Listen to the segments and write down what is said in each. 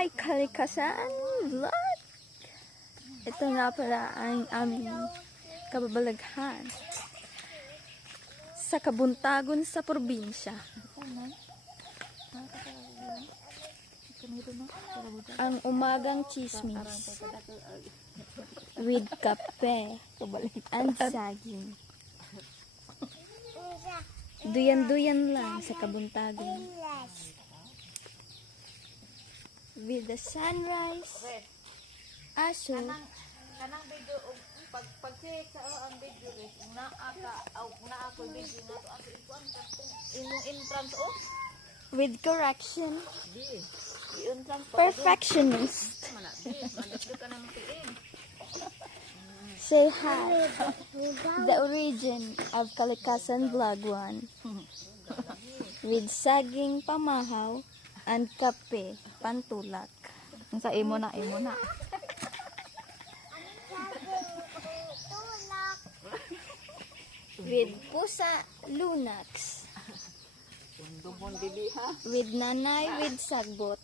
my kalikasan vlog. Ito nga pala ang aming kababalaghan sa Kabuntagon sa probinsya. Ang umagang chismis with kape and saging. Duyan-duyan lang sa Kabuntagon. With the sunrise. Aso. Kanang video pag-check sa ang video rin ako video nga to ato ikuan imong entrance of With correction. di entrance Perfectionist. manadto ka nang tiin. Say hi. The origin of Kalikasan Vlog 1. With saging pamahaw and kape pantulak. Sa imo na. With pusa lunax. Dumon dili ha. With nanay with sagbot.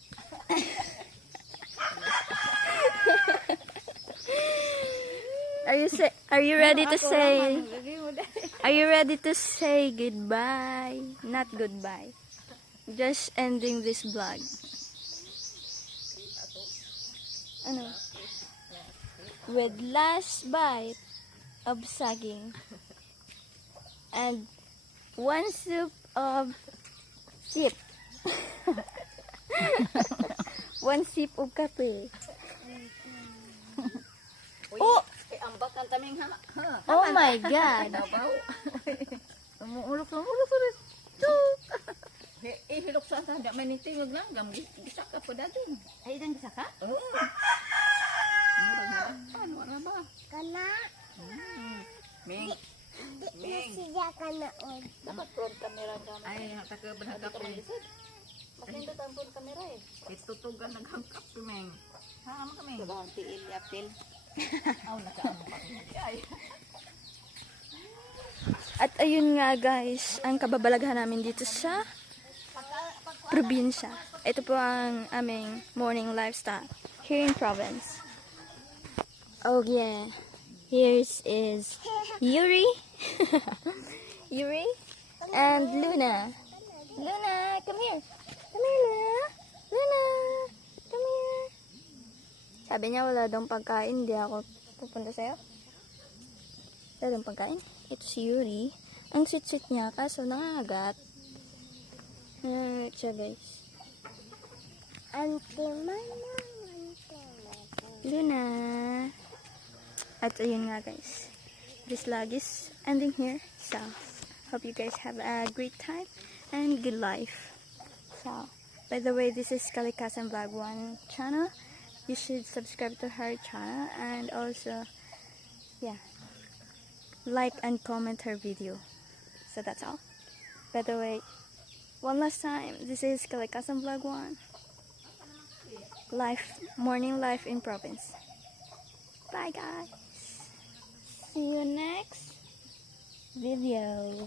Are you ready to say goodbye? Not goodbye. Just ending this vlog. Ano? With last bite of saging and one sip of sip. One sip of kape. Oh! Kay ambak ang taming ha. Oh my God! Umulok rin. Hilok sa da may nitingog lang gam gisa ka pa dati. Ay dang gisa ka? Oo. Ano ra ba? Kana. Ming. Siya kana on. Dapat front camera ka. Ay taka banhagap eh. Makindo tampon kamera eh. Itutugan naghangkap si Ming. Ha mo kami. Sabang tiil yapil. Aw nakaamo pa. Ay. At ayun nga guys, ang kababalaghan namin dito sa probinsya. Ito po ang aming morning lifestyle here in province. Oh yeah, here is Yuri, Yuri and Luna. Luna, come here. Come here, Luna. Luna, come here. Sabi niya wala daw pagkain, hindi ako pupunta sa'yo. Wala daw pagkain. Ito si Yuri. Ang sweet-sweet niya, kaso nangagat. Siya guys. Luna. At ayun nga guys. This vlog is ending here. So, hope you guys have a great time and good life. So, by the way, this is Kalikasan Vlog 1 channel. You should subscribe to her channel and also, yeah, like and comment her video. So that's all. By the way, one last time, this is Kalikasan Vlog 1. Morning life in province. Bye guys. See you next video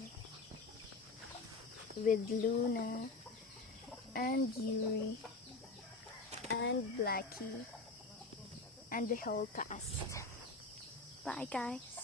with Luna and Yuri and Blackie and the whole cast. Bye guys.